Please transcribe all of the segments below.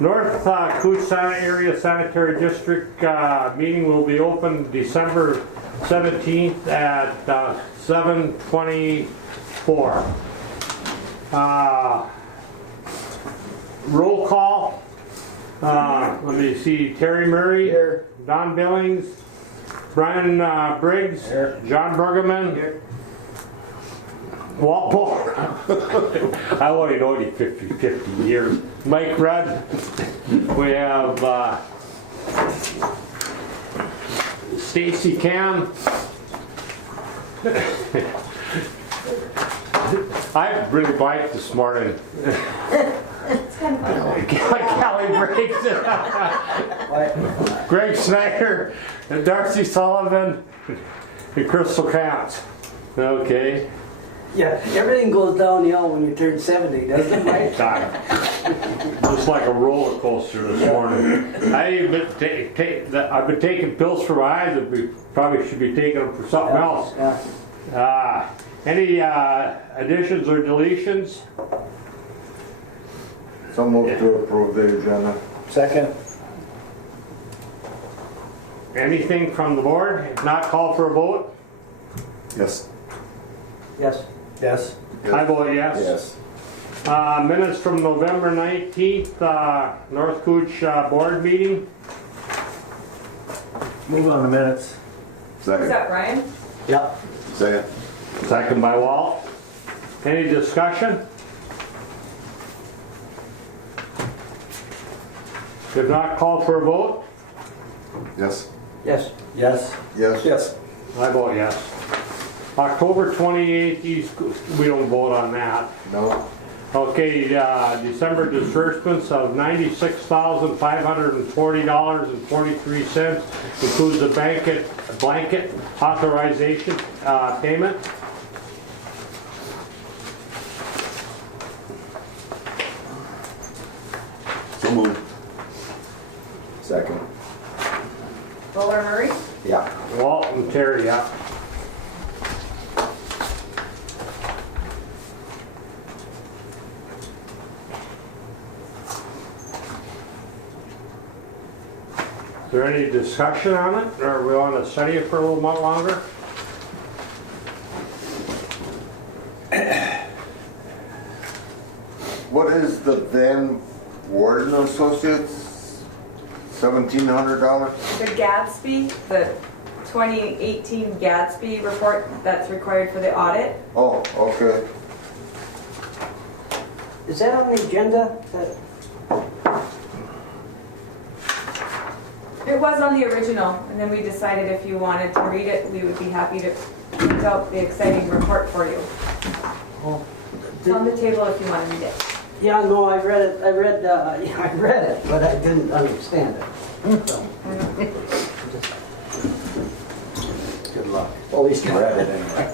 North Koochiching Area Sanitary District meeting will be open December 17th at 7:24. Roll call. Let me see. Terry Murray. Here. Don Billings. Brian Briggs. Here. John Bergerman. Here. Walt Moore. I only known you 50 years. Mike Rudd. We have Stacy Cam. I really biked this morning. Kelly Briggs. Greg Snyder. And Darcy Sullivan. And Crystal Counts. Okay. Yeah, everything goes downhill when you turn 70, doesn't it, Mike? Just like a roller coaster this morning. I've been taking pills for my eyes, and we probably should be taking them for something else. Yeah. Any additions or deletions? So moved to approve the agenda. Second. Anything from the board? If not, call for a vote. Yes. Yes. Yes. I vote yes. Yes. Minutes from November 19th, North Cooch board meeting. Move on the minutes. Is Second. that Ryan? Yeah. Second. Second by Walt. Any discussion? If not, call for a vote. Yes. Yes. Yes. Yes. Yes. I vote yes. October 28th, we don't vote on that. No. Okay, December disbursements of $96,540.43 includes a blanket authorization payment. So moved. Second. Fuller Murray? Yeah. Walt and Terry, yeah. Is there any discussion on it, or we want to study it for a little more longer? What is the Van Warden Associates? $1,700? The Gadsby, the 2018 Gadsby report that's required for the audit. Oh, okay. Is that on the agenda? It was on the original, and then we decided if you wanted to read it, we would be happy to print out the exciting report for you. Oh. It's on the table if you want to read it. Yeah, no, I read it. I read it, but I didn't understand it. So. Good luck. Well, at least I read it anyway.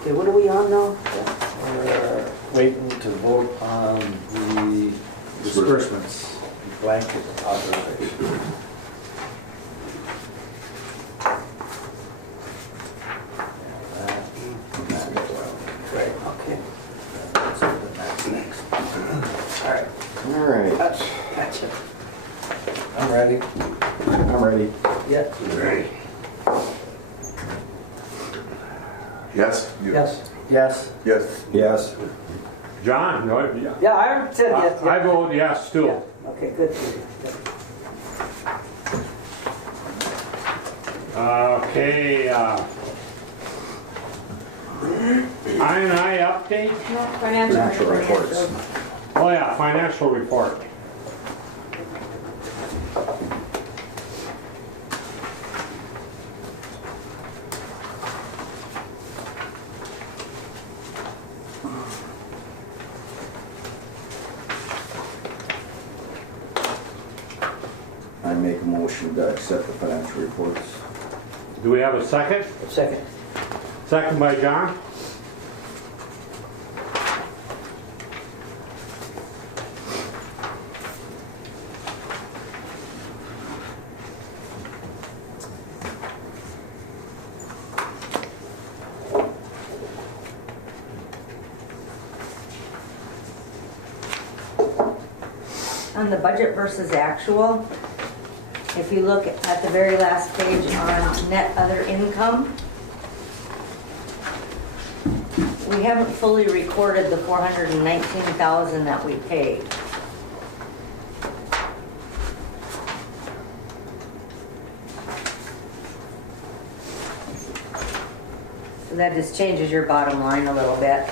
Okay, what are we on now? We're waiting to vote on the disbursements, blanket authorization. Right, okay. That's next. All right. All right. Gotcha. I'm ready. I'm ready. Yeah. Ready. Yes. Yes. Yes. Yes. Yes. John? No, yeah. Yeah, I said yes. I vote yes too. Yeah. Okay, good. Okay, I&I update? No, financial reports. Oh yeah, financial report. I make a motion to accept the financial reports. Do we have a second? Second. Second by John. on the budget versus actual, if you look at the very last page on net other income, we haven't fully recorded the $419,000 that we paid. So that just changes your bottom line a little bit.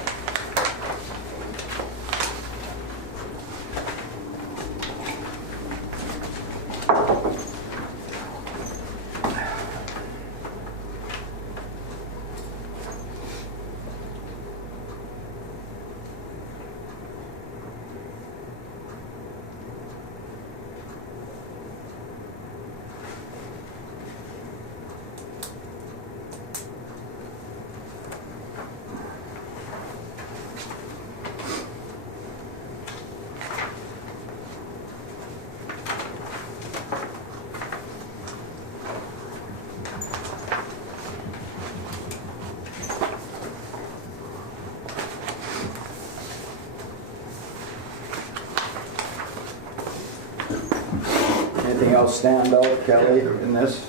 Anything else stand out, Kelly, in this?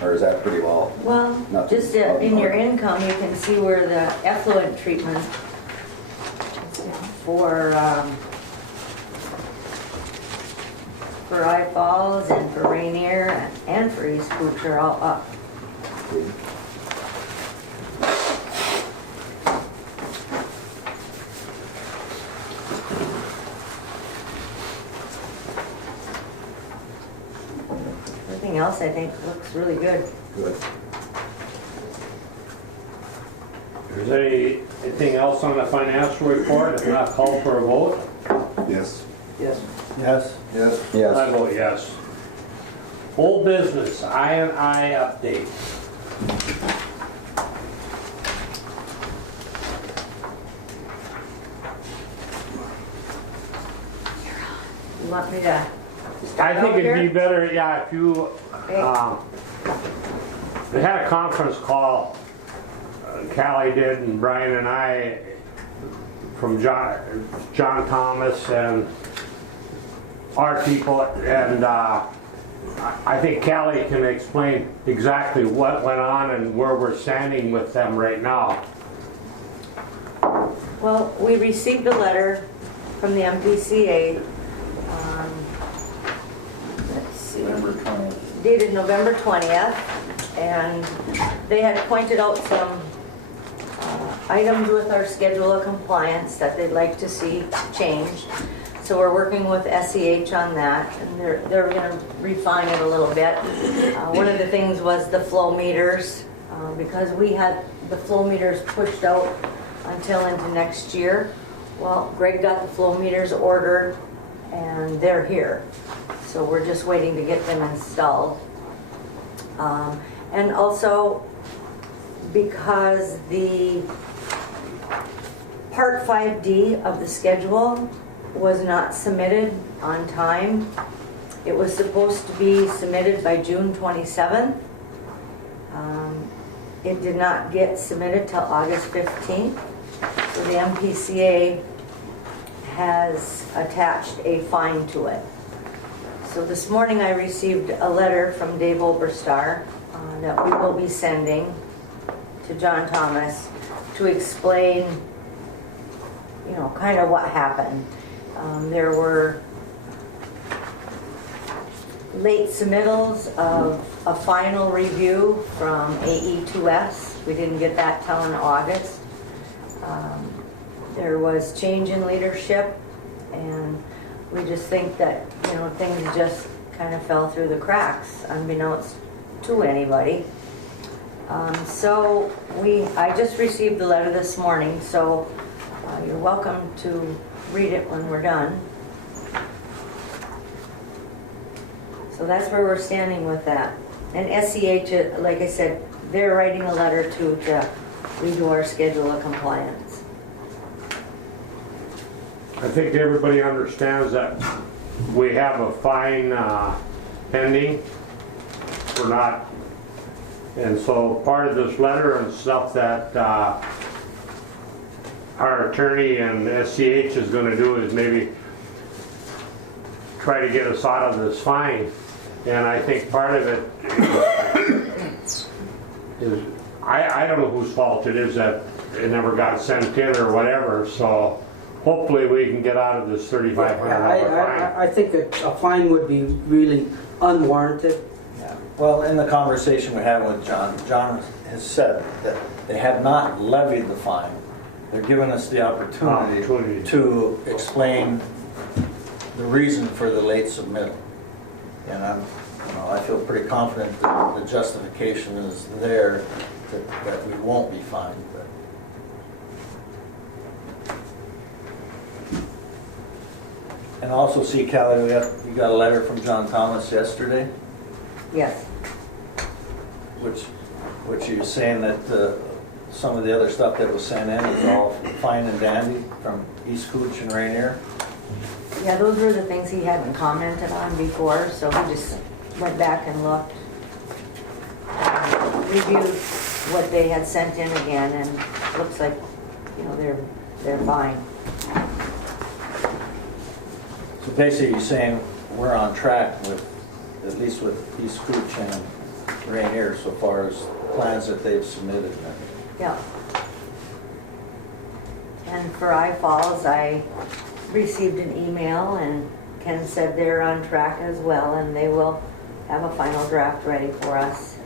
Or is that pretty well? Well, Nothing. just in your income, you can see where the effluent treatment for I Falls and for Rainier and for East Pooch are all up. Everything else, I think, looks really good. Good. Is there anything else on the financial report? If not, call for a vote? Yes. Yes. Yes. Yes. I Yes. vote yes. Old business, I&I update. You want me to start I think out it'd be here? better, yeah, if you, they had a conference call, Callie did, and Brian and I, from John Thomas and our people, and I think Callie can explain exactly what went on and where we're standing with them right now. Well, we received a letter from the MPCA, let's see, November 20th. dated November 20th, and they had pointed out some items with our schedule of compliance that they'd like to see changed. So we're working with SEH on that, and they're going to refine it a little bit. One of the things was the flow meters, because we had the flow meters pushed out until into next year. Well, Greg got the flow meters ordered, and they're here. So we're just waiting to get them installed. And also, because the Part 5D of the schedule was not submitted on time. It was supposed to be submitted by June 27th. It did not get submitted till August 15th. So the MPCA has attached a fine to it. So this morning I received a letter from Dave Oberstar that we will be sending to John Thomas to explain, you know, kind of what happened. There were late submittals of a final review from AE2S. We didn't get that till in August. There was change in leadership, and we just think that, you know, things just kind of fell through the cracks, unbeknownst to anybody. So I just received the letter this morning, so you're welcome to read it when we're done. So that's where we're standing with that. And SEH, like I said, they're writing a letter to redo our schedule of compliance. I think everybody understands that we have a fine pending for not, and so part of this letter and stuff that our attorney and SCH is going to do is maybe try to get us out of this fine. And I think part of it is, I don't know whose fault it is that it never got sent in or whatever, so hopefully we can get out of this $3,500 fine. I think a fine would be really unwarranted. Yeah. Well, in the conversation we had with John, John has said that they have not levied the fine. They're giving us the opportunity to explain the reason for the late submittal. And I feel pretty confident that the justification is there, that we won't be fined. And also see, Callie, we got a letter from John Thomas yesterday, Yes. which he was saying that some of the other stuff that was sent in is all fine and dandy from East Cooch and Rainier. Yeah, those were the things he hadn't commented on before, so we just went back and looked, reviewed what they had sent in again, and looks like, they're fine. So basically he's saying we're on track with, at least with East Cooch and Rainier so far as plans that they've submitted. Yeah. And for I Falls, I received an email and Ken said they're on track as well, and they will have a final draft ready for us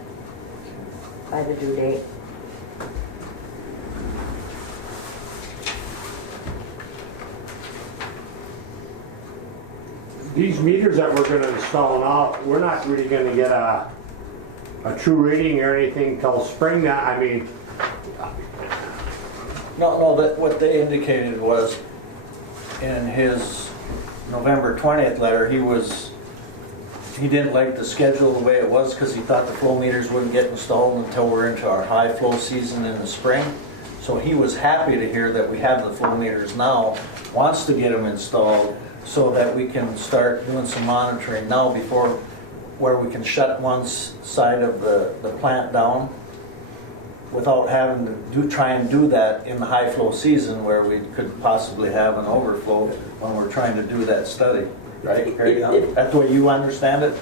by the due date. These meters that we're gonna install now, we're not really gonna get a true reading or anything till spring. That, I mean, No, that what they indicated was in his November 20th letter, he didn't like the schedule the way it was because he thought the flow meters wouldn't get installed until we're into our high flow season in the spring. So he was happy to hear that we have the flow meters now, wants to get them installed so that we can start doing some monitoring now before, where we can shut one side of the plant down without having to try and do that in the high flow season where we could possibly have an overflow when we're trying to do that study. Right, Harry? That's the way you understand it?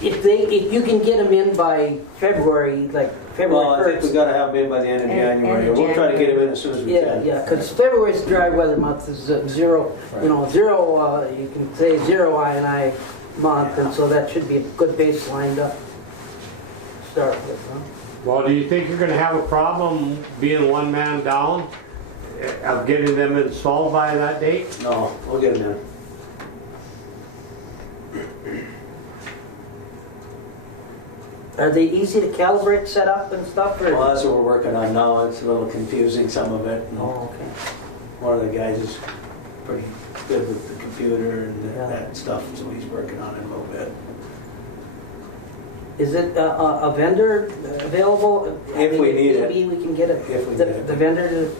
If you can get them in by February, like February 1st. Well, I think we gotta have them in by the end of January. We'll try to get them in as soon as we can. Yeah, because February's dry weather month is zero, you can say zero INI month, and so that should be a good baseline to start with, huh? well, do you think you're gonna have a problem being one man down of getting them installed by that date? No, we'll get them in. Are they easy to calibrate, set up and stuff, or? Well, that's what we're working on now. It's a little confusing, some of it. Oh, okay. One of the guys is pretty good with the computer and Yeah. that stuff, so he's working on it a little bit. Is it a vendor available? If we need it. Maybe we can get If we the need it. the vendor to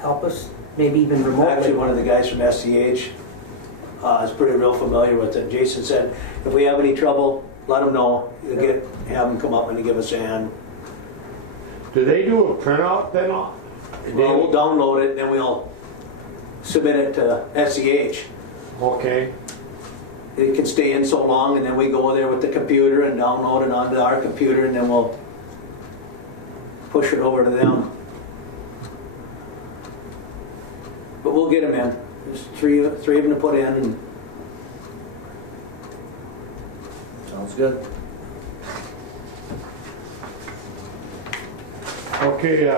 help us, maybe even remotely. Actually, one of the guys from SCH is pretty real familiar with it. Jason said, if we have any trouble, let them know. You'll have them come up and give us a hand. Do they do a printout then? Well, we'll download it, then we'll submit it to SCH. Okay, It can stay in so long, and then we go there with the computer and download it onto our computer, and then we'll push it over to them. But we'll get them in. There's three of them to put in. And Sounds good. okay,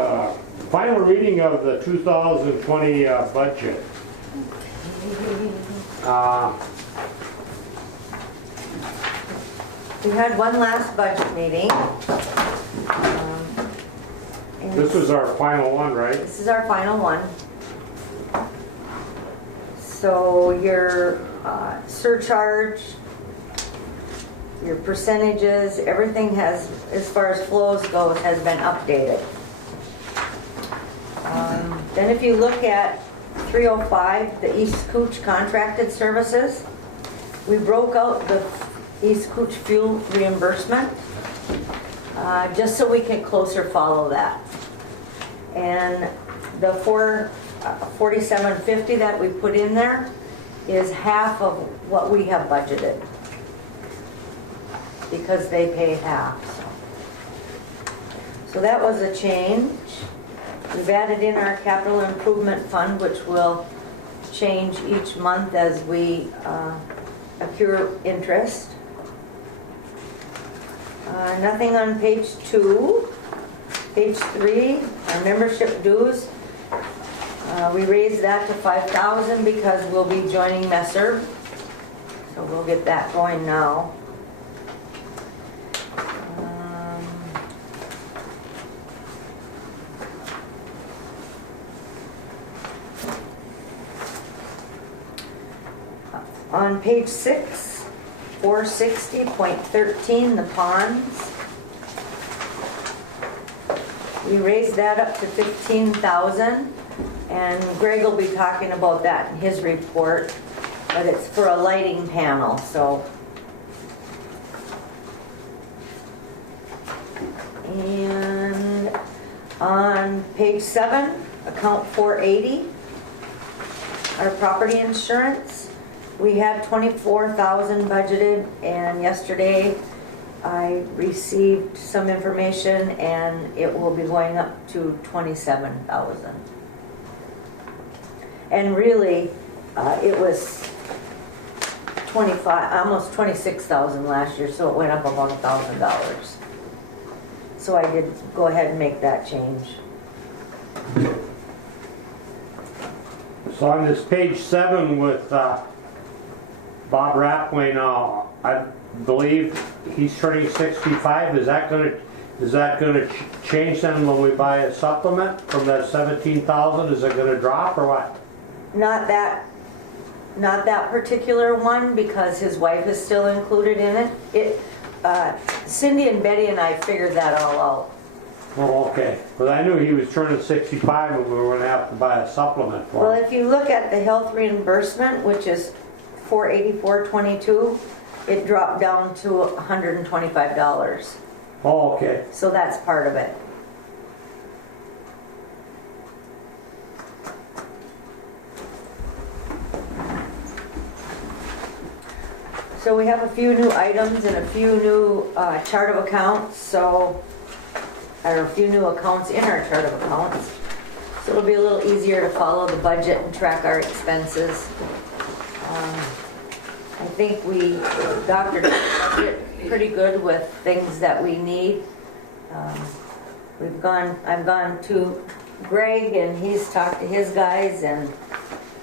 final reading of the 2020 budget. We had one last budget meeting. And This is our final one, right? This is our final one. So your surcharge, your percentages, everything has, as far as flows goes, has been updated. Then if you look at 305, the East Cooch contracted services, we broke out the East Cooch fuel reimbursement, just so we can closer follow that. And the 4750 that we put in there is half of what we have budgeted. Because they pay half, so. So that was a change. We've added in our capital improvement fund, which will change each month as we accrue interest. Nothing on page 2. Page 3, our membership dues. We raised that to $5,000 because we'll be joining Messer. So we'll get that going now. On page 6, 460.13, the ponds. We raised that up to 15,000, and Greg will be talking about that in his report, but it's for a lighting panel, so. And on page 7, account 480, our property insurance. We had 24,000 budgeted, and yesterday I received some information and it will be going up to 27,000. And really, it was 25, almost 26,000 last year, so it went up about $1,000. So I did go ahead and make that change. So on this page 7 with Bob Rapway now, I believe he's turning 65. Is that gonna change then when we buy a supplement from that 17,000? Is it gonna drop or what? Not that particular one, because his wife is still included in it. Cindy and Betty and I figured that all out. Oh, okay. Because I knew he was turning 65 and we were gonna have to buy a supplement for Well, him. if you look at the health reimbursement, which is $484.22, it dropped down to $125. Oh, okay. So that's part of it. So we have a few new items and a few new chart of accounts, or a few new accounts in our chart of accounts. So it'll be a little easier to follow the budget and track our expenses. I think we doctored the budget pretty good with things that we need. I've gone to Greg and he's talked to his guys, and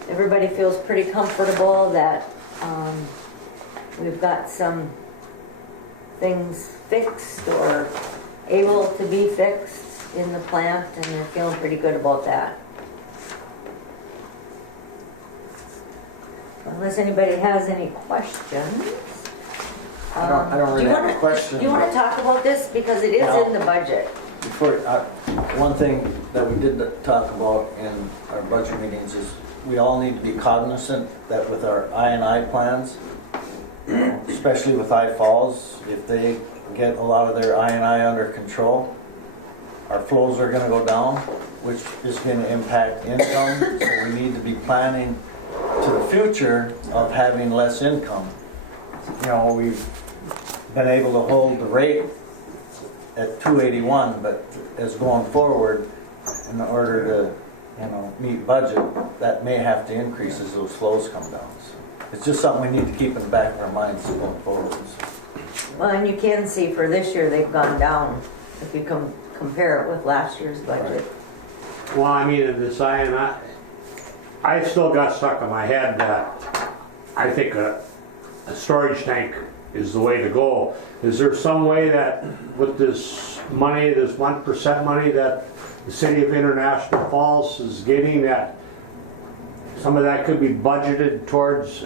everybody feels pretty comfortable that we've got some things fixed or able to be fixed in the plant, and they're feeling pretty good about that. Unless anybody has any questions. I don't really have a question. Do you want to talk about this? Because it is Well, in the budget. Before, one thing that we did talk about in our budget meetings is we all need to be cognizant that with our I&I plans, especially with I Falls, if they get a lot of their I&I under control, our flows are going to go down, which is going to impact income. So we need to be planning to the future of having less income. You know, we've been able to hold the rate at 281, but as going forward, in order to, meet budget, that may have to increase as those flows come down. So it's just something we need to keep in the back of our minds going forward. Well, and you can see for this year they've gone down if you compare it with last year's budget. Well, I mean, in this I still got stuck in my head that I think a storage tank is the way to go. Is there some way that with this money, this 1% money that the city of International Falls is getting, that some of that could be budgeted towards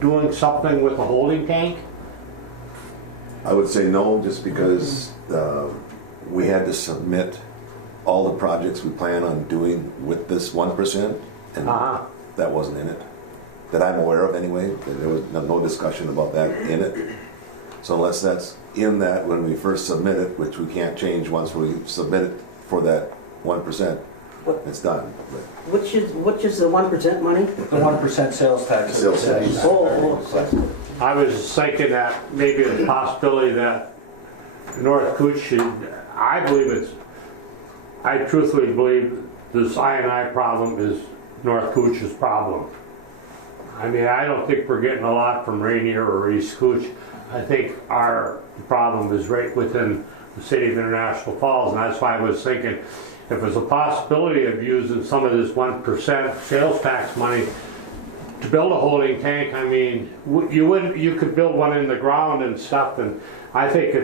doing something with a holding tank? I would say no, just because we had to submit all the projects we plan on doing with this 1%, and that wasn't in it, that I'm aware of anyway. There was no discussion about that in it. So unless that's in that when we first submit it, which we can't change once we submit it for that 1%, it's done. Which is the 1% money? The 1% sales tax. Sales tax. Oh, I was thinking that maybe a possibility that North Cooch should, I truthfully believe this I problem is North Cooch's problem. I mean, I don't think we're getting a lot from Rainier or East Cooch. I think our problem is right within the city of International Falls, and that's why I was thinking if there's a possibility of using some of this 1% sales tax money to build a holding tank, I mean, you could build one in the ground and stuff, and I think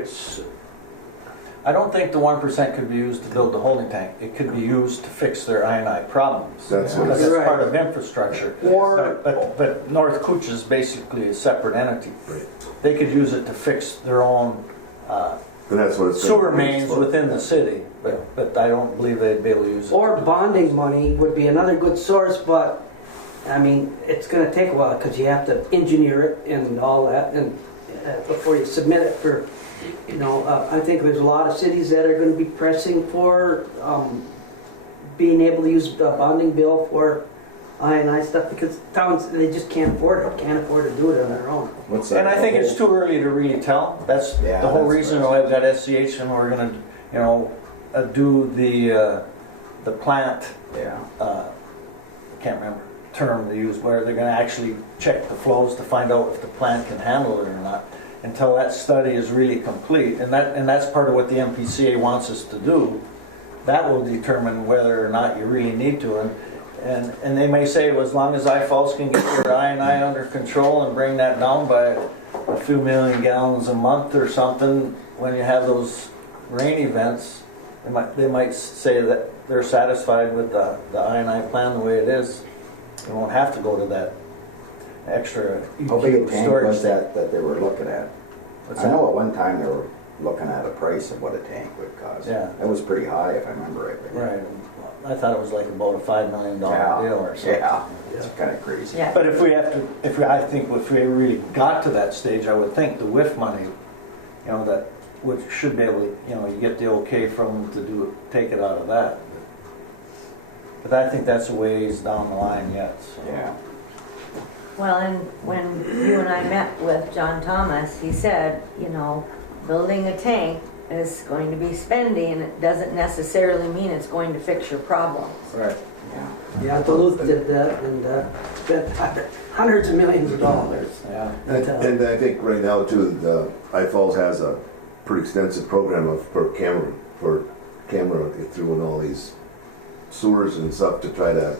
I don't think the 1% could be used to build the holding tank. It could be used to fix their I problems. That's what Because it's- that's part of infrastructure. But North Cooch is basically a separate entity. Right. They could use it to fix their own And that's what it's. sewer mains within the city, but I don't believe they'd be able to use it. or bonding money would be another good source, but, I mean, it's gonna take a while, because you have to engineer it and all that, and before you submit it for, I think there's a lot of cities that are gonna be pressing for being able to use the bonding bill for I stuff, because towns, they just can't afford to do it on their own. What's that? And I think it's too early to really tell. That's Yeah, the whole that's reason right. why I've got SCH and we're gonna, do the plant, Yeah. can't remember the term they use, where they're gonna actually check the flows to find out if the plant can handle it or not, until that study is really complete. And that's part of what the MPCA wants us to do. That will determine whether or not you really need to. And they may say, well, as long as I-Falls can get their I under control and bring that down by a few million gallons a month or something, when you have those rain events, they might say that they're satisfied with the I plan the way it is. They won't have to go to that extra How big a EQ tank storage. was that they were looking at? What's I know that? at one time they were looking at a price of what a tank would cost. Yeah. That was pretty high, if I remember rightly. Right. I thought it was like about a $5 million Yeah, deal or something. yeah, it's kind of crazy. Yeah. But if we really got to that stage, I would think the WIF money, that should be able to, you get the okay from them to take it out of that. But I think that's a ways down the line yet, so. Yeah. Well, and when you and I met with John Thomas, he said, building a tank is going to be spending, and it doesn't necessarily mean it's going to fix your problems. Right. Yeah. Yeah, Duluth did that, and spent hundreds of millions of dollars. Yeah. And I think right now too, the I-Falls has a pretty extensive program for camera through all these sewers and stuff to try to.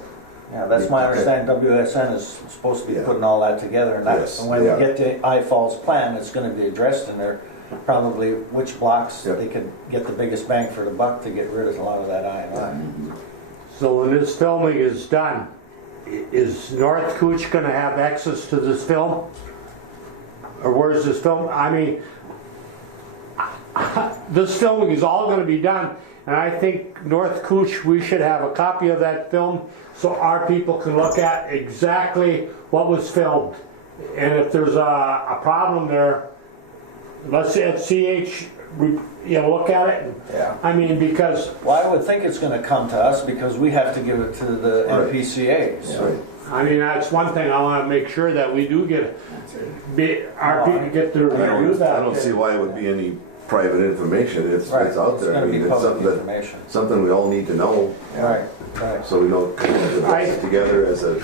Yeah, that's my understanding. WSN is supposed to be Yeah. putting all that together, and Yes, and when they we are. get the I-Falls plan, it's gonna be addressed in there, probably which blocks Yep. they can get the biggest bang for the buck to get rid of a lot of that I. so when this filming is done, is North Cooch gonna have access to this film? Or where's this film? I mean, this filming is all gonna be done, and I think North Cooch, we should have a copy of that film so our people can look at exactly what was filmed. And if there's a problem there, let's say at CH, look at it. Yeah. I mean, because, Well, I would think it's gonna come to us because we have to give it to the Right. MPCA, so. Right. I mean, that's one thing I wanna make sure that we do get, our people get to review that. I don't see why it would be any private information. It's Right, out there. I gonna be mean, it's public something information. something we all need to know, Right, right, so we don't come together as a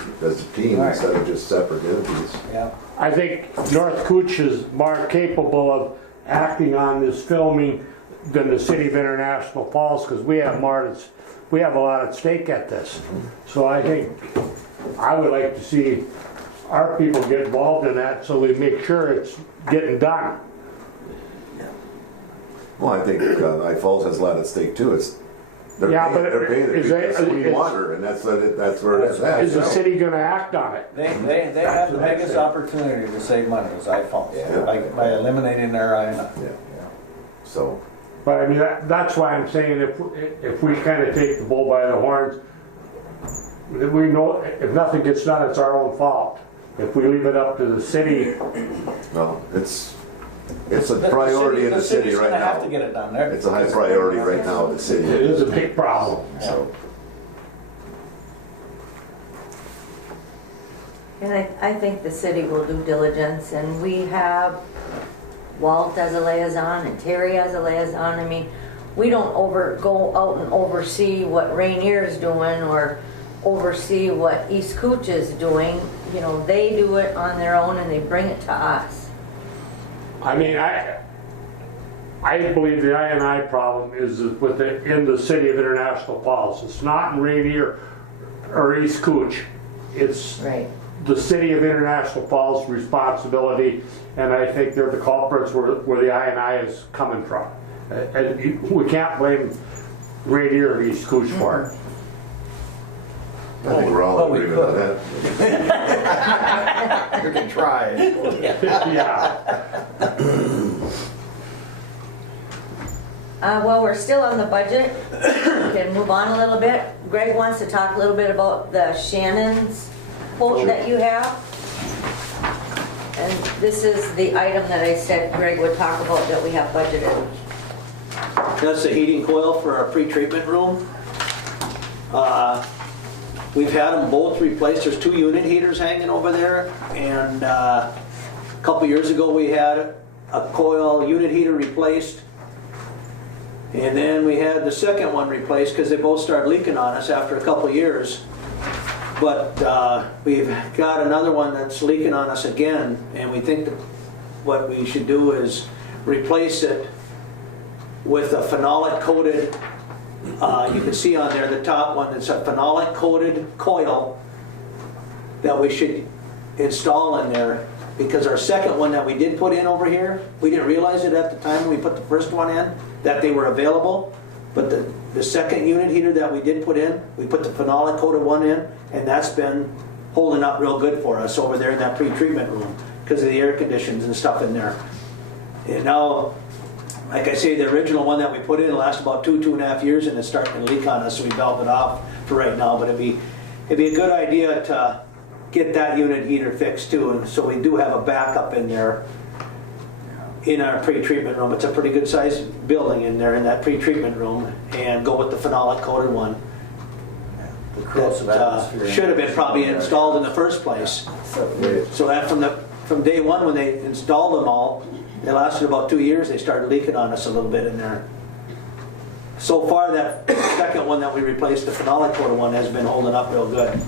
team Right. instead of just separate entities. yeah. I think North Cooch is more capable of acting on this filming than the city of International Falls, because we have a lot at stake at this. So I think, I would like to see our people get involved in that so we make sure it's getting done. Well, I think I-Falls has a lot at stake too. They're Yeah, paying, but they're paying is it that- to clean is- water, and that's where it's at. Is the so. city gonna act on it? They have the biggest opportunity to save money, as I found, Yeah. by eliminating their I. Yeah. So, But I mean, that's why I'm saying if we kind of take the bull by the horns, that we know if nothing gets done, it's our own fault. If we leave it up to the city, well, it's a priority in the city city's right gonna have to now. get it done there. It's a high priority right now in the city. it is a big problem. So, And I think the city will do diligence, and we have Walt as a liaison and Terry as a liaison. I mean, we don't go out and oversee what Rainier's doing or oversee what East Cooch is doing. You know, they do it on their own and they bring it to us. I mean, I believe the I&I problem is in the city of International Falls. It's not in Rainier or East Cooch. It's Right. the city of International Falls' responsibility, and I think they're the culprits where the I&I is coming from. And we can't blame Rainier or East Cooch for it. I think we're all But in we agreement on could. that. You can try. Yeah. Well, we're still on the budget. We can move on a little bit. Greg wants to talk a little bit about the Shannon's quote that you have. And this is the item that I said Greg would talk about that we have budgeted. That's the heating coil for our pre-treatment room. We've had them both replaced. There's 2 unit heaters hanging over there. And a couple years ago, we had a coil unit heater replaced. And then we had the second one replaced because they both started leaking on us after a couple years. But we've got another one that's leaking on us again. And we think that what we should do is replace it with a phenolic coated, you can see on there the top one, it's a phenolic coated coil that we should install in there, because our second one that we did put in over here, we didn't realize it at the time when we put the first one in, that they were available. But the second unit heater that we did put in, we put the phenolic coated one in, and that's been holding up real good for us over there in that pre-treatment room because of the air conditions and stuff in there. And now, like I say, the original one that we put in lasts about 2.5 years, and it's starting to leak on us, so we valve it off for right now. But it'd be a good idea to get that unit heater fixed too, and so we do have a backup in there in our pre-treatment room. It's a pretty good sized building in there in that pre-treatment room, and go with the phenolic coated one. The corrosive That atmosphere. should have been probably installed in the first place. So that from day one when they installed them all, they lasted about 2 years. They started leaking on us a little bit in there. So far, that second one that we replaced, the phenolic coated one, has been holding up real good.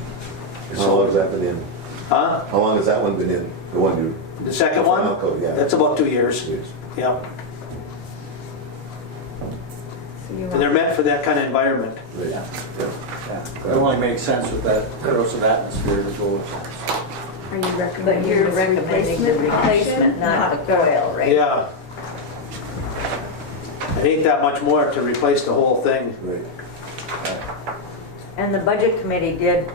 How long has that been in? Huh? How long has that one been in? The one you? The second one? Phenolic coated, yeah. That's about 2 years. Years. Yeah. So you And they're want- meant for that kind of environment. Right. Yeah. Yeah. Yeah. It only makes sense with that corrosive atmosphere to go. Are you But recommending you're this recommending the replacement, not the coil, right? Yeah. It ain't that much more to replace the whole thing. Right. And the budget committee did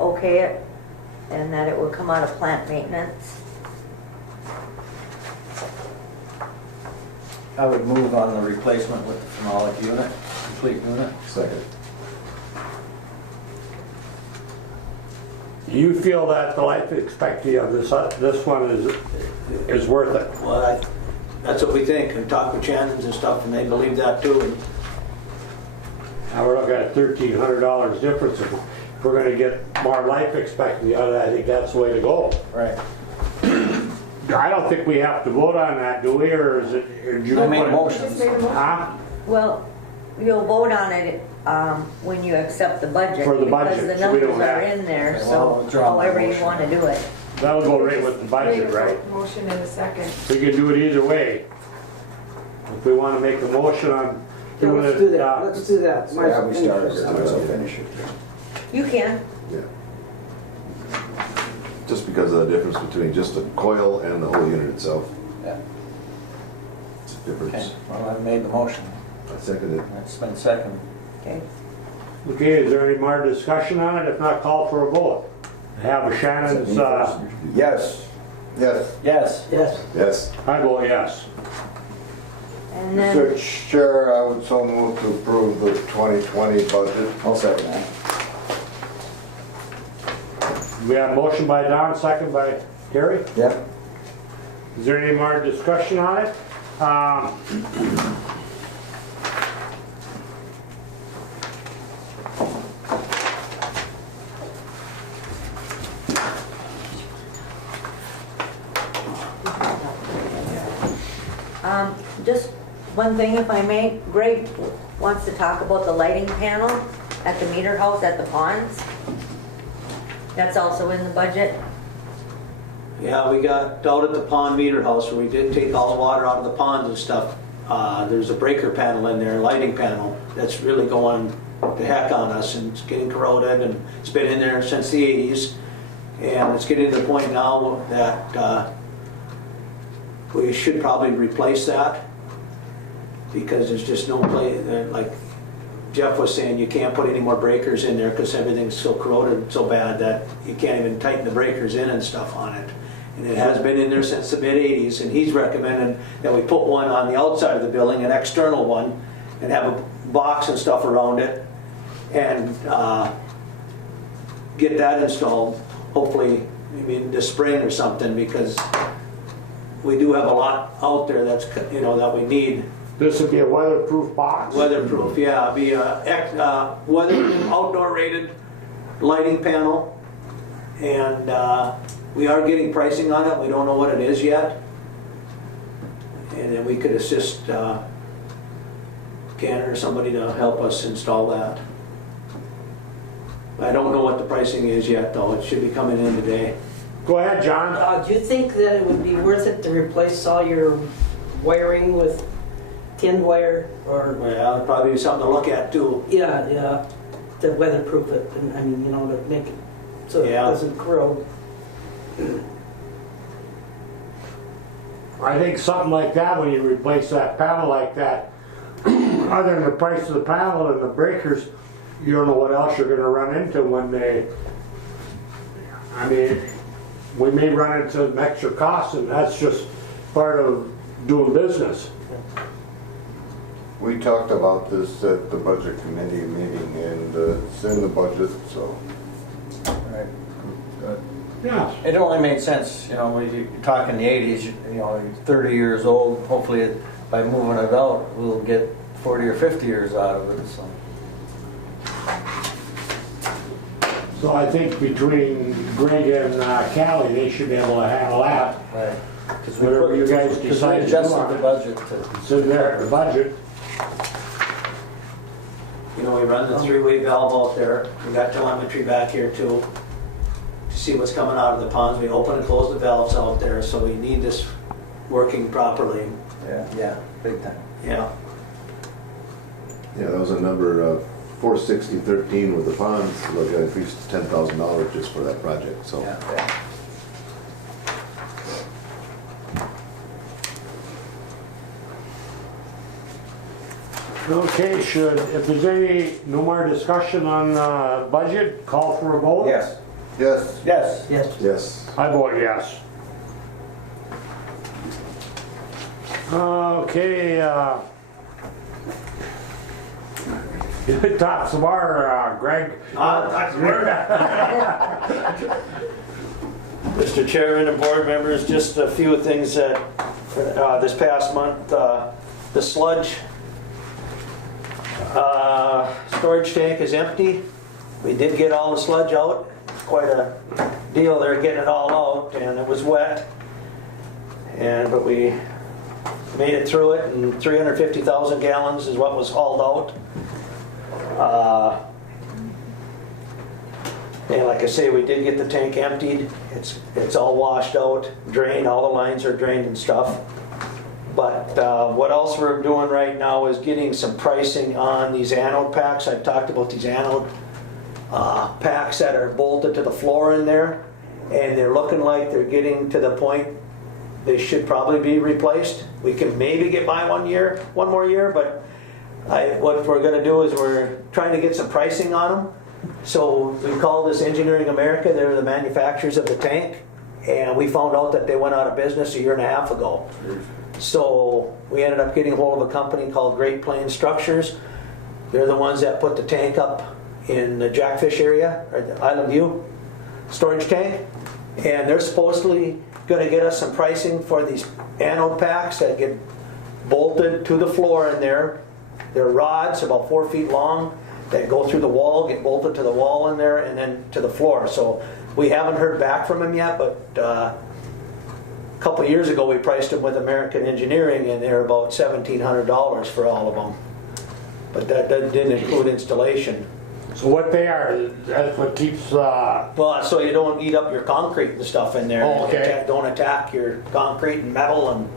okay it, and that it would come out of plant maintenance. I would move on the replacement with the phenolic unit, complete unit. Second. Do you feel that the life expectancy of this one is worth it? Well, that's what we think. We talked with Shannons and stuff, and they believe that too. And Now we're looking at $1,300 difference. If we're gonna get more life expectancy out of that, I think that's the way to go. Right. I don't think we have to vote on that, do we, or is it? or do you I made a wanna- motion. Just made a motion. Huh? Well, you'll vote on it when you accept the budget. For the budget, Because the so we don't numbers are have- in there, Okay, well, I'll so withdraw my however you motion. want to do it. That'll go right with the budget, right? Motion in a second. We can do it either way. If we wanna make a motion on Yeah, doing let's do it, that, let's do that. Might as Yeah, well we finish started, this. so might as well finish it. You can. Yeah. Just because of the difference between just the coil and the whole unit itself. Yeah. It's a Okay, difference. well, I made the motion. I second it. It's been second. Okay. okay, is there any more discussion on it? If not, call for a vote. Have a Shannon's, Yes. Yes. Yes. Yes, Yes. I vote yes. And then, Mr. Chair, I would so move to approve the 2020 budget. I'll second that. We have a motion by Don, second by Terry. Yeah. Is there any more discussion on it? Just one thing, if I may, Greg wants to talk about the lighting panel at the meter house at the ponds. That's also in the budget. Yeah, we got out at the pond meter house where we did take all the water out of the ponds and stuff. There's a breaker panel in there, lighting panel, that's really going to heck on us, and it's getting corroded, and it's been in there since the 80s. And it's getting to the point now that we should probably replace that, because there's just no place, like Jeff was saying, you can't put any more breakers in there because everything's so corroded so bad that you can't even tighten the breakers in and stuff on it. And it has been in there since the mid-80s, and he's recommending that we put one on the outside of the building, an external one, and have a box and stuff around it, and get that installed, hopefully, maybe this spring or something, because we do have a lot out there that's, you know, that we need. This would be a weatherproof box? Weatherproof, yeah, it'd be a weather outdoor rated lighting panel, and we are getting pricing on it. We don't know what it is yet, and then we could assist Ken or somebody to help us install that. I don't know what the pricing is yet, though. It should be coming in today. Go ahead, John. Do you think that it would be worth it to replace all your wiring with tin wire or? Well, it'd probably be something to look at too. Yeah, to weatherproof it, and I mean, you know, to make it so it Yeah. doesn't corrode. I think something like that, when you replace that panel like that, other than the price of the panel and the breakers, you don't know what else you're gonna run into when they, I mean, we may run into an extra cost, and that's just part of doing business. We talked about this at the budget committee meeting, and it's in the budget, so. Right. Yeah. It only made sense, you know, when you're talking the 80s, you know, you're 30 years old, hopefully by moving it out, we'll get 40 or 50 years out of it, so. So I think between Greg and Callie, they should be able to handle that. Right. Because Whatever you guys decide to do adjusted on the it. budget to. It's in there, the budget. You know, we run the three-way valve out there. We got telemetry back here too, to see what's coming out of the ponds. We open and close the valves out there, so we need this working properly. Yeah, big time. Yeah. Yeah, that was a number, 46013 with the ponds, look, I increased to $10,000 just for that project, so. Yeah. Okay, if there's no more discussion on budget, call for a vote? Yes. Yes. Yes. Yes. Yes. I vote yes. Okay, top some more, Greg. Mr. Chairman and board members, just a few things that this past month, the sludge storage tank is empty. We did get all the sludge out. Quite a deal there getting it all out, and it was wet. But we made it through it, and 350,000 gallons is what was hauled out. And like I say, we did get the tank emptied. It's all washed out, drained, all the lines are drained and stuff. But what else we're doing right now is getting some pricing on these anode packs. I've talked about these anode packs that are bolted to the floor in there, and they're looking like they're getting to the point they should probably be replaced. We can maybe get by one more year, but what we're going to do is we're trying to get some pricing on them. So we call this Engineering America. They're the manufacturers of the tank, and we found out that they went out of business a year and a half ago. So we ended up getting a hold of a company called Great Plains Structures. They're the ones that put the tank up in the Jackfish area, or the Island View storage tank. And they're supposedly going to get us some pricing for these anode packs that get bolted to the floor in there. They're rods about 4 feet long that go through the wall, get bolted to the wall in there, and then to the floor. So we haven't heard back from them yet, but A couple of years ago, we priced them with American Engineering, and they're about $1,700 for all of them. But that didn't include installation. So what they are, that's what keeps, Well, so you don't eat up your concrete and stuff in there. Oh, okay. Don't attack your concrete and metal,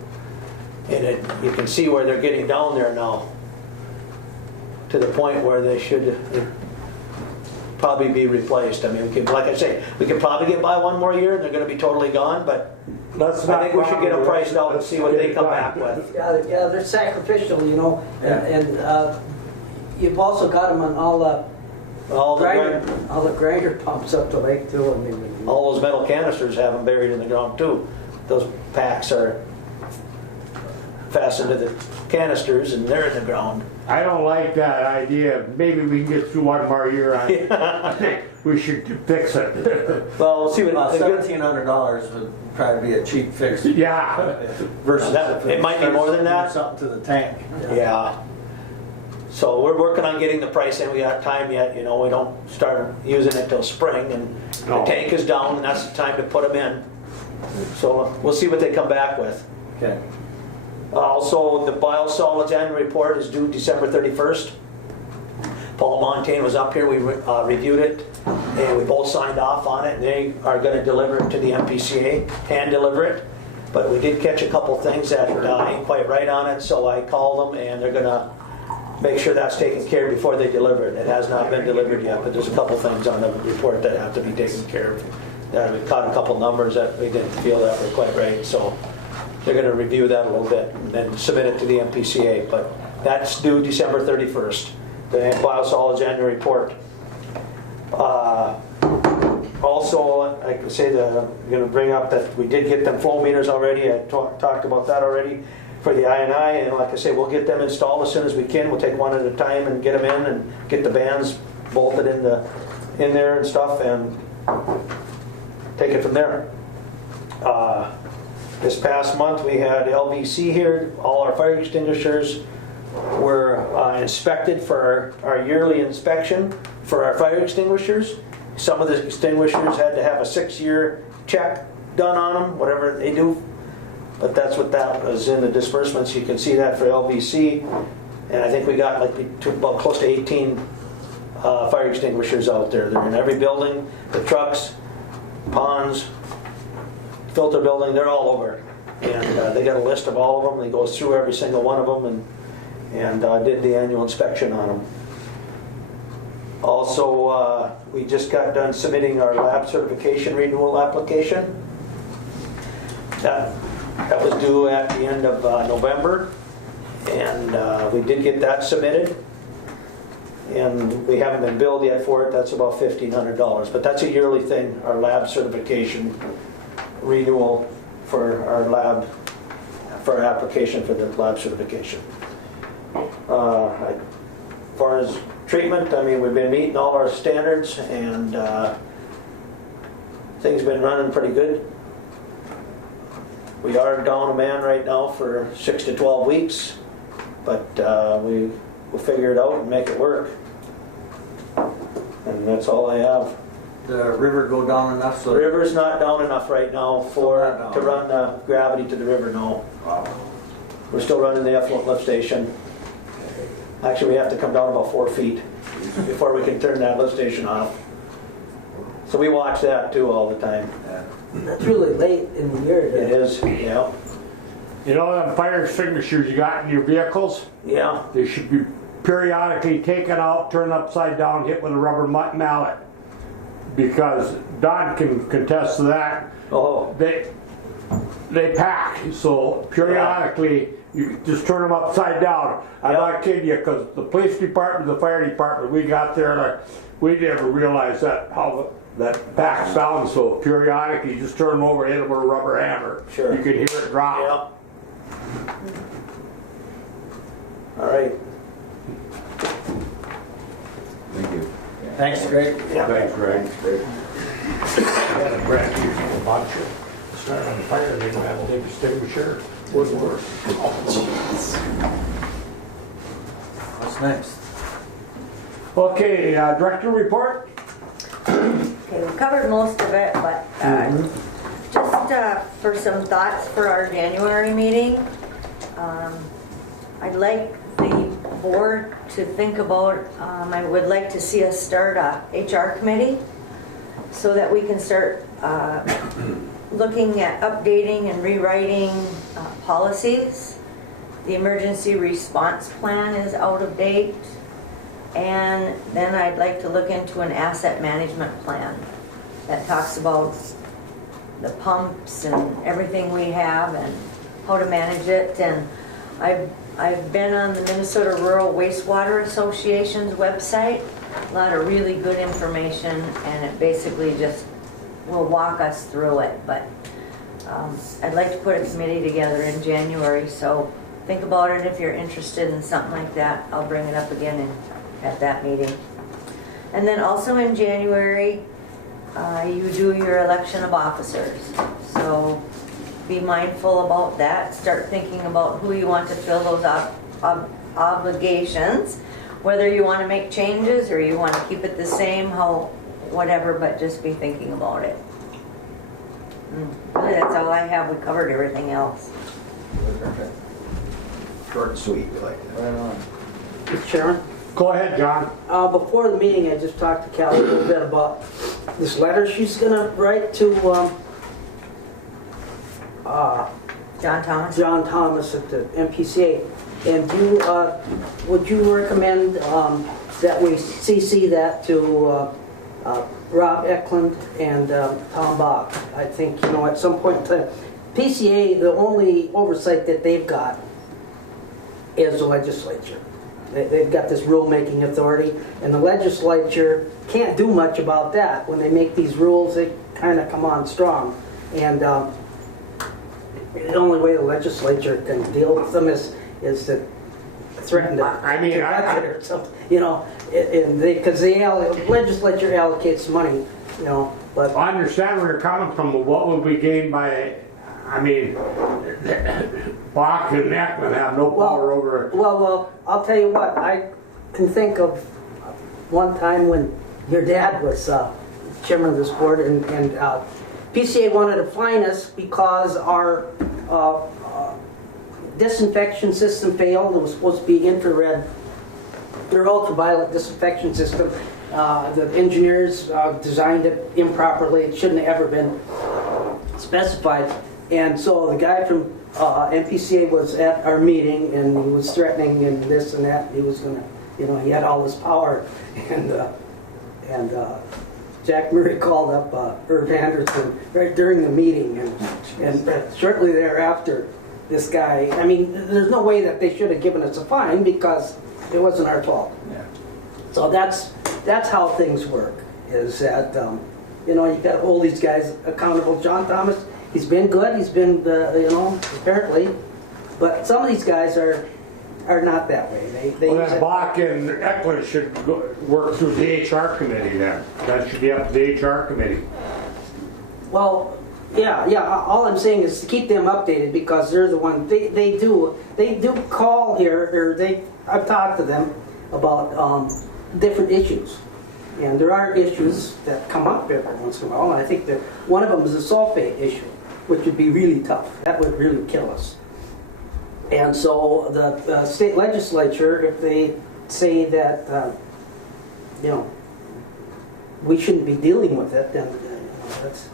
and you can see where they're getting down there now. To the point where they should probably be replaced. I mean, we could, like I say, we could probably get by one more year and they're gonna be totally gone, but let's I not. think we should get them priced out and see what they come back with. Yeah, they're sacrificial, you know, and you've also got them on all the grinder pumps up the lake too. I mean, All those metal canisters have them buried in the ground too. Those packs are fastened to the canisters and they're in the ground. I don't like that idea. Maybe we can get through one more year. I think we should fix it. Well, we'll see what. $1,700 would probably be a cheap fix. Yeah. Versus It might be more than that. Something to the tank. Yeah. So we're working on getting the price in. We got time yet, you know, we don't start using it till spring, and No. the tank is down and that's the time to put them in. So we'll see what they come back with. Okay. Also, the biosolids annual report is due December 31st. Paul Montaigne was up here, we reviewed it, and we both signed off on it, and they are gonna deliver it to the MPCA, hand deliver it. But we did catch a couple things that ain't quite right on it, so I called them, and they're gonna make sure that's taken care of before they deliver it. It has not been delivered yet, but there's a couple things on the report that have to be taken care of. We caught a couple numbers that we didn't feel that were quite right, so they're going to review that a little bit and then submit it to the MPCA. But that's due December 31st, the biosolids annual report. Also, I can say that I'm going to bring up that we did get them flow meters already. I talked about that already for the I&I, and like I say, we'll get them installed as soon as we can. We'll take one at a time and get them in and get the bands bolted in there and stuff, and take it from there. This past month we had LVC here. All our fire extinguishers were inspected for our yearly inspection for our fire extinguishers. Some of the extinguishers had to have a 6-year check done on them, whatever they do. But that's what that was in the disbursements. You can see that for LVC. And I think we got about close to 18 fire extinguishers out there. They're in every building, the trucks, ponds, filter building, they're all over. And they got a list of all of them. They go through every single one of them and did the annual inspection on them. Also, we just got done submitting our lab certification renewal application. That was due at the end of November, and we did get that submitted. And we haven't been billed yet for it. That's about $1,500, but that's a yearly thing, our lab certification renewal for our lab, for our application for the lab certification. As far as treatment, I mean, we've been meeting all our standards, and things have been running pretty good. We are down a man right now for 6 to 12 weeks, but we'll figure it out and make it work. And that's all I have. The river go down enough so... The river's not down enough right now to run the gravity to the river, no. We're still running the effluent lift station. Actually, we have to come down about 4 feet before we can turn that lift station off. So we watch that too all the time. That's really late in the year. It is, yeah. You know them fire extinguishers you got in your vehicles? Yeah. They should be periodically taken out, turned upside down, hit with a rubber mallet. Because Don can contest to that. Oh. They pack, so periodically you just turn them upside down. I'm not kidding you, because the police department, the fire department, we got there, we never realized how that packs down. So periodically you just turn them over, hit them with a rubber hammer. Sure. You can hear it drop. Yeah. All right. Thank you. Thanks, Greg. Yeah. Thanks, Greg. Brad, you can a bunch of start on fire, they don't have a big extinguisher. Wouldn't work. What's next? Okay, director report? Okay, we covered most of it, but just for some thoughts for our January meeting. I'd like the board to think about, I would like to see us start a HR committee so that we can start looking at updating and rewriting policies. The emergency response plan is out of date. And then I'd like to look into an asset management plan that talks about the pumps and everything we have and how to manage it. And I've been on the Minnesota Rural Wastewater Association's website. A lot of really good information, and it basically just will walk us through it. But I'd like to put a committee together in January, so think about it. If you're interested in something like that, I'll bring it up again at that meeting. And then also in January, you do your election of officers. So be mindful about that. Start thinking about who you want to fill those obligations, whether you want to make changes or you want to keep it the same, whatever, but just be thinking about it. Really, that's all I have. We covered everything else. Perfect. Short and sweet, we like that. Right on. Mr. Chairman? Go ahead, John. Before the meeting, I just talked to Callie a little bit about this letter she's gonna write to John Thomas? John Thomas at the MPCA. And would you recommend that we CC that to Rob Eklund and Tom Bach? I think, at some point in time, PCA, the only oversight that they've got is the legislature. They've got this rulemaking authority, and the legislature can't do much about that. When they make these rules, they kind of come on strong. And the only way the legislature can deal with them is to threaten to budget or something, because the legislature allocates money, but I understand where you're coming from, but what would we gain by, Bach and Eklund have no power over it. Well, I'll tell you what, I can think of one time when your dad was chairman of this board, and PCA wanted to fine us because our disinfection system failed. It was supposed to be infrared or ultraviolet disinfection system. The engineers designed it improperly. It shouldn't have ever been specified. And so the guy from NPCA was at our meeting, and he was threatening and this and that. He was going to, he had all this power. And Jack Murray called up Irv Anderson right during the meeting. And shortly thereafter, this guy, there's no way that they should have given us a fine because it wasn't our fault. Yeah. So that's how things work, is that, you got to hold these guys accountable. John Thomas, he's been good, he's been, apparently, but some of these guys are not that way. They Well, then Bach and Eklund should work through the HR committee then. That should be up to the HR committee. Well, yeah, all I'm saying is to keep them updated because they're the one, they do call here, or I've talked to them about different issues. And there are issues that come up every once in a while, and I think that one of them is a sulfate issue, which would be really tough. That would really kill us. And so the state legislature, if they say that, we shouldn't be dealing with it, then that's...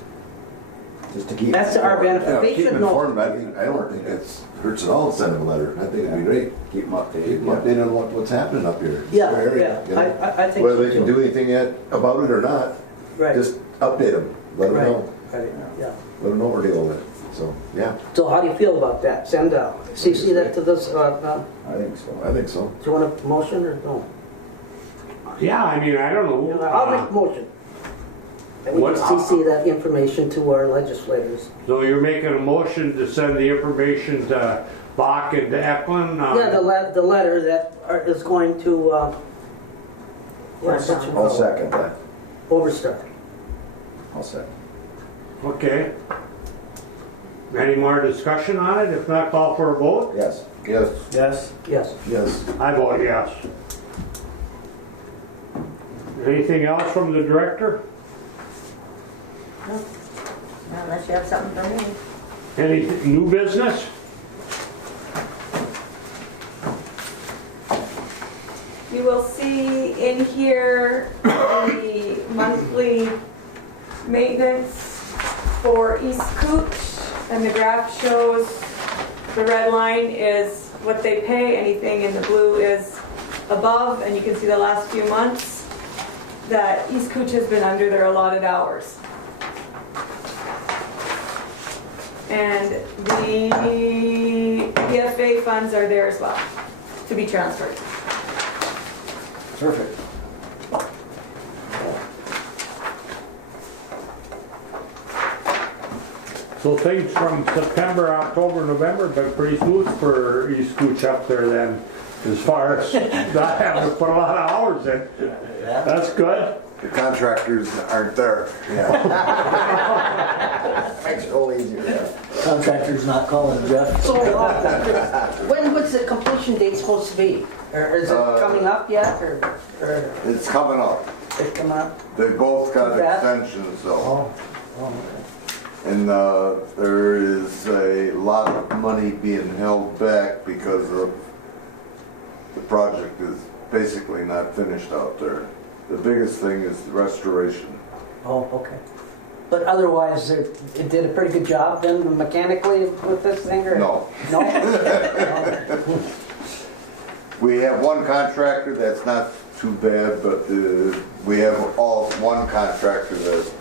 Just to keep. That's to our benefit. Yeah, They keep should them know. informed. I don't think it hurts at all to send them a letter. I think it'd be great. Keep them updated. Keep them updated on what's happening up here. Yeah, Our area, you know? I think Whether so they can too. do anything yet about it or not, Right. just update them. Let them Right. know. Right, yeah. Let them know what we're dealing with. So, yeah, So how do you feel about that? Send CC that to this, do I think so. I think so. you want a motion or no? Yeah, I don't know. I'll make a motion. That we What- CC that information to our legislators. So you're making a motion to send the information to Bach and to Eklund? Yeah, the letter that is going to, I'll second that. Overstar. I'll second. Okay. Any more discussion on it? If not, call for a vote? Yes. Yes. Yes? Yes. Yes. I vote yes. Anything else from the director? Unless you have something for me. Any new business? You will see in here the monthly maintenance for East Cooch, and the graph shows the red line is what they pay, anything in the blue is above, and you can see the last few months that East Cooch has been under their allotted hours. And the EFA funds are there as well, to be transferred. Perfect. So things from September, October, November, been pretty smooth for East Cooch up there then, as far as not having to put a lot of hours in. Yeah. That's good. The contractors aren't there. Yeah. Makes it a little easier. Contractor's not calling Jeff. So, when was the completion date supposed to be? Or is it coming up yet, or It's coming up. it coming up? They both got That? extensions though. Oh, And there is a lot of money being held back because of the project is basically not finished out there. The biggest thing is the restoration. oh, okay. But otherwise, it did a pretty good job then mechanically with this thing, or? No. No? We have one contractor that's not too bad, but we have one contractor that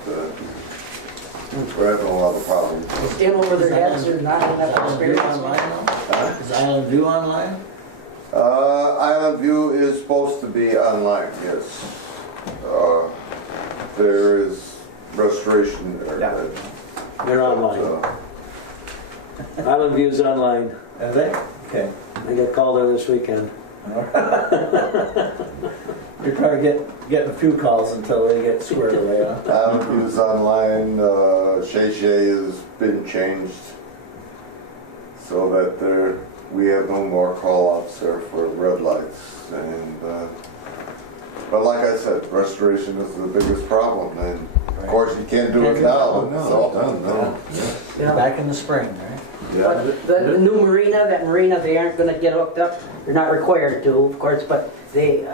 we're having a lot of problems. It's in over their heads, or not enough Island View experience? online now? Is Island View online? Island View is supposed to be online, yes. There is restoration there. Yeah. that, They're online. uh, Island View's online. Are they? Okay. I got called there this weekend. You're probably getting a few calls until they get squared away, huh? Island View's online, Shay has been changed so that we have no more call-outs there for red lights. And, but like I said, restoration is the biggest problem, and of course you can't do it now. So, no. Yeah. Back in the spring, right? Yeah. But the new marina, that marina, they aren't gonna get hooked up. They're not required to, of course, but they,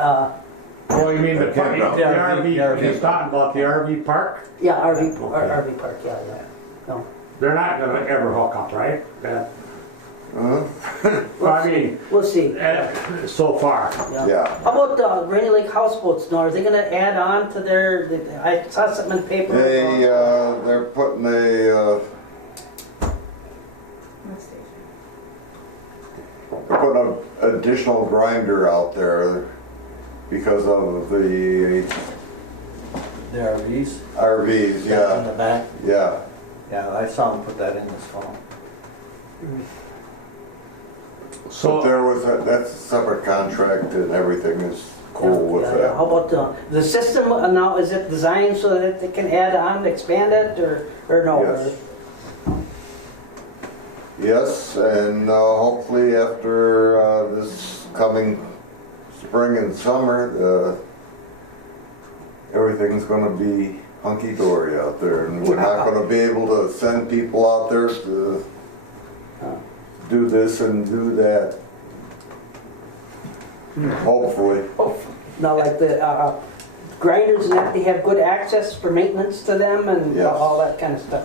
Oh, you mean the park, the The RV, RV. he's talking about the RV park? yeah, RV park, yeah. No. They're not gonna ever hook up, right? Huh? Well, I mean, We'll see. so far. Yeah. How about the Rainy Lake houseboats now? Are they gonna add on to I saw something in the paper. They're putting they're putting an additional grinder out there because of the The RVs? RVs, In yeah, the back? yeah. Yeah, I saw them put that in this fall. But So, there was that's a separate contract and everything is cool with Yeah. that. How about the system now? Is it designed so that they can add on, expand it, or no? Yes. Yes, and hopefully after this coming spring and summer, everything's gonna be hunky-dory out there, and we're not gonna be able to send people out there to do this and do that. Hopefully. Oh, now, like the grinders and that, they have good access for maintenance to them and Yes. all that kind of stuff.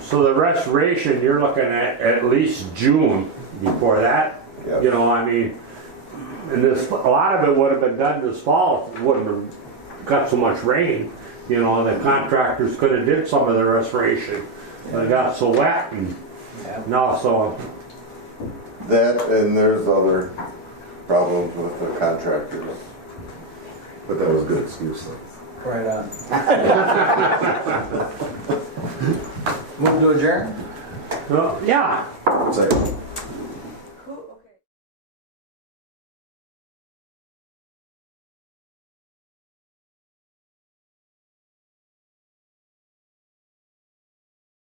so the restoration, you're looking at least June before that. Yes. You know, I mean, and a lot of it would have been done this fall, if it wouldn't have got so much rain. You know, the contractors could have did some of the restoration. It got so wet and now, so, That, and there's other problems with the contractors. But that was a good excuse though. Right on. Move to adjourn? yeah. Second.